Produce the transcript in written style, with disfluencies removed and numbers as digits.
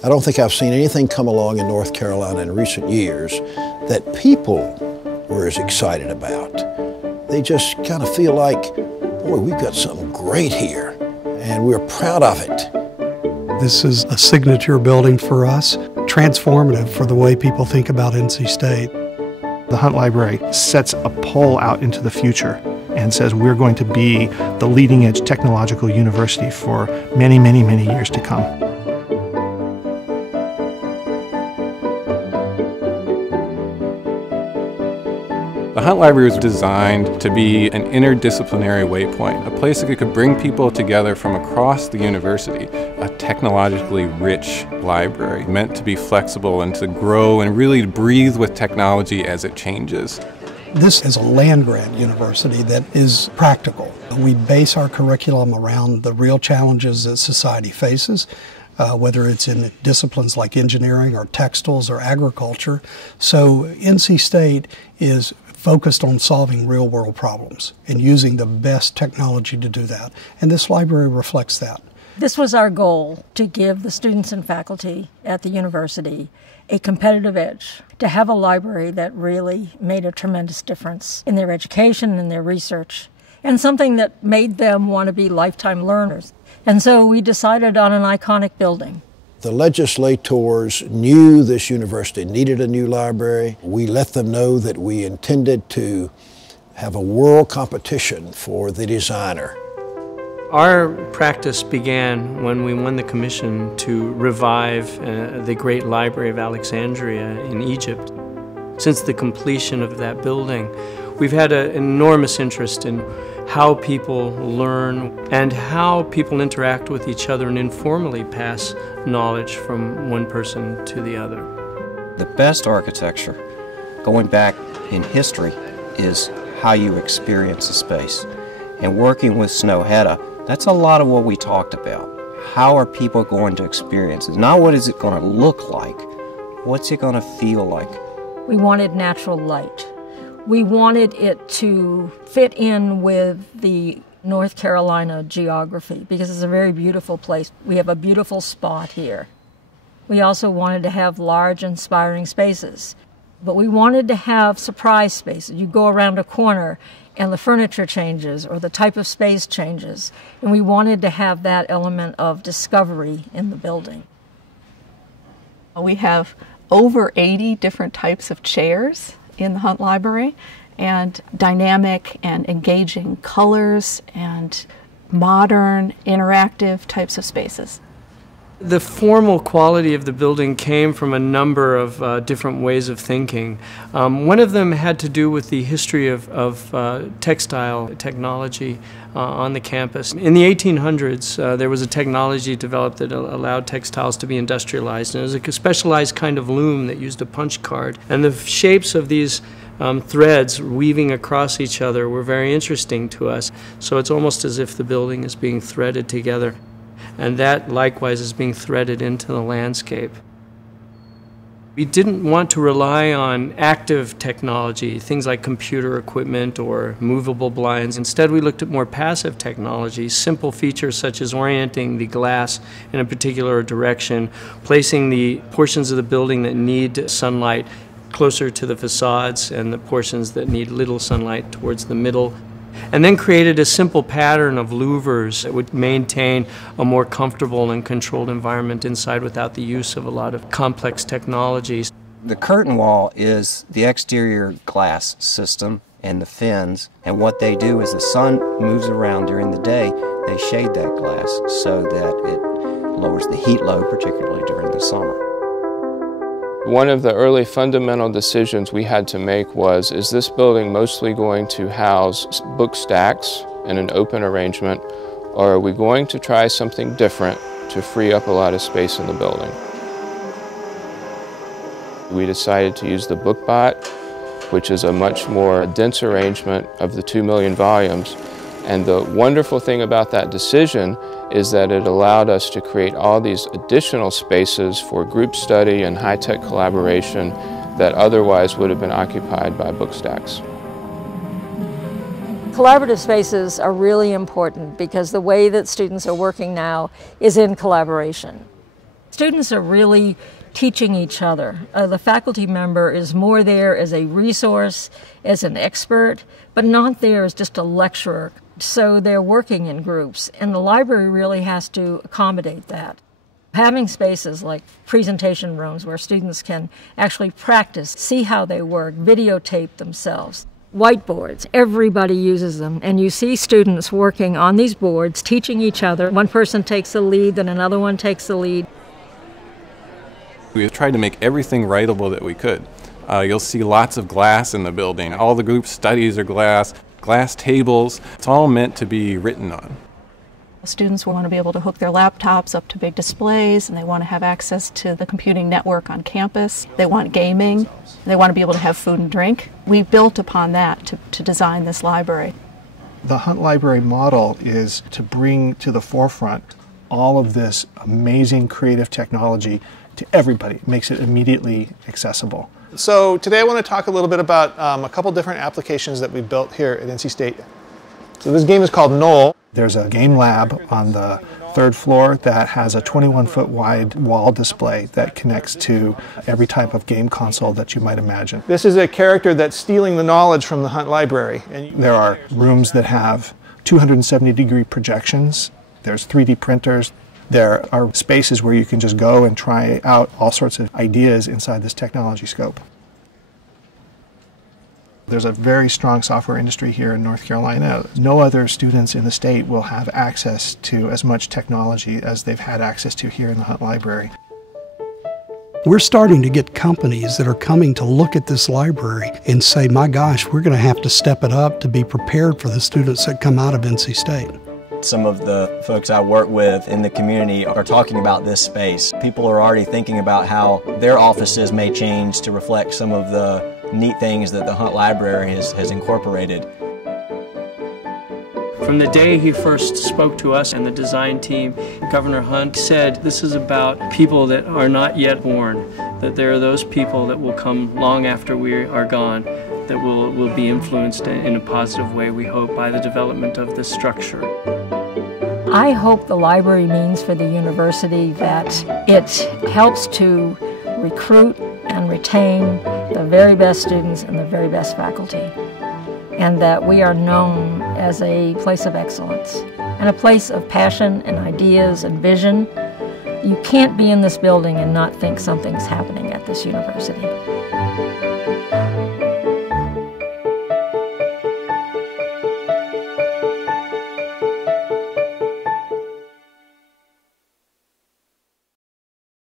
I don't think I've seen anything come along in North Carolina in recent years that people were as excited about. They just kind of feel like, boy, we've got something great here, and we're proud of it. This is a signature building for us, transformative for the way people think about NC State. The Hunt Library sets a pole out into the future and says we're going to be the leading edge technological university for many, many, many years to come. The Hunt Library was designed to be an interdisciplinary waypoint, a place that could bring people together from across the university, a technologically rich library meant to be flexible and to grow and really breathe with technology as it changes. This is a land-grant university that is practical. We base our curriculum around the real challenges that society faces, whether it's in disciplines like engineering or textiles or agriculture. So NC State is focused on solving real-world problems and using the best technology to do that. And this library reflects that. This was our goal, to give the students and faculty at the university a competitive edge, to have a library that really made a tremendous difference in their education and their research, and something that made them want to be lifetime learners. And so we decided on an iconic building. The legislators knew this university needed a new library. We let them know that we intended to have a world competition for the designer. Our practice began when we won the commission to revive the great Library of Alexandria in Egypt. Since the completion of that building, we've had an enormous interest in how people learn and how people interact with each other and informally pass knowledge from one person to the other. The best architecture, going back in history, is how you experience a space. And working with Snohetta, that's a lot of what we talked about. How are people going to experience it? Not what is it going to look like, what's it going to feel like? We wanted natural light. We wanted it to fit in with the North Carolina geography because it's a very beautiful place. We have a beautiful spot here. We also wanted to have large, inspiring spaces, but we wanted to have surprise spaces. You go around a corner and the furniture changes or the type of space changes, and we wanted to have that element of discovery in the building. We have over 80 different types of chairs in the Hunt Library, and dynamic and engaging colors and modern, interactive types of spaces. The formal quality of the building came from a number of different ways of thinking. One of them had to do with the history of textile technology on the campus. In the 1800s, there was a technology developed that allowed textiles to be industrialized, and it was a specialized kind of loom that used a punch card. And the shapes of these threads weaving across each other were very interesting to us. So it's almost as if the building is being threaded together. And that likewise is being threaded into the landscape. We didn't want to rely on active technology, things like computer equipment or movable blinds. Instead, we looked at more passive technology, simple features such as orienting the glass in a particular direction, placing the portions of the building that need sunlight closer to the facades and the portions that need little sunlight towards the middle. And then created a simple pattern of louvers that would maintain a more comfortable and controlled environment inside without the use of a lot of complex technologies. The curtain wall is the exterior glass system and the fins, and what they do is the sun moves around during the day, they shade that glass so that it lowers the heat load, particularly during the summer. One of the early fundamental decisions we had to make was, is this building mostly going to house book stacks in an open arrangement, or are we going to try something different to free up a lot of space in the building? We decided to use the BookBot, which is a much more dense arrangement of the 2 million volumes. And the wonderful thing about that decision is that it allowed us to create all these additional spaces for group study and high-tech collaboration that otherwise would have been occupied by book stacks. Collaborative spaces are really important because the way that students are working now is in collaboration. Students are really teaching each other. The faculty member is more there as a resource, as an expert, but not there as just a lecturer. So they're working in groups, and the library really has to accommodate that. Having spaces like presentation rooms where students can actually practice, see how they work, videotape themselves. Whiteboards, everybody uses them, and you see students working on these boards, teaching each other. One person takes the lead, then another one takes the lead. We tried to make everything writable that we could. You'll see lots of glass in the building. All the group studies are glass tables. It's all meant to be written on. Students want to be able to hook their laptops up to big displays, and they want to have access to the computing network on campus. They want gaming. They want to be able to have food and drink. We built upon that to design this library. The Hunt Library model is to bring to the forefront all of this amazing creative technology to everybody. It makes it immediately accessible. So today I want to talk a little bit about a couple different applications that we built here at NC State. So this game is called Knoll. There's a game lab on the 3rd floor that has a 21-foot wide wall display that connects to every type of game console that you might imagine. This is a character that's stealing the knowledge from the Hunt Library. And there are rooms that have 270-degree projections. There's 3D printers. There are spaces where you can just go and try out all sorts of ideas inside this technology scope. There's a very strong software industry here in North Carolina. No other students in the state will have access to as much technology as they've had access to here in the Hunt Library. We're starting to get companies that are coming to look at this library and say, my gosh, we're going to have to step it up to be prepared for the students that come out of NC State. Some of the folks I work with in the community are talking about this space. People are already thinking about how their offices may change to reflect some of the neat things that the Hunt Library has incorporated. From the day he first spoke to us and the design team, Governor Hunt said this is about people that are not yet born, that there are those people that will come long after we are gone, that will be influenced in a positive way, we hope, by the development of this structure. I hope the library means for the university that it helps to recruit and retain the very best students and the very best faculty, and that we are known as a place of excellence and a place of passion and ideas and vision. You can't be in this building and not think something's happening at this university.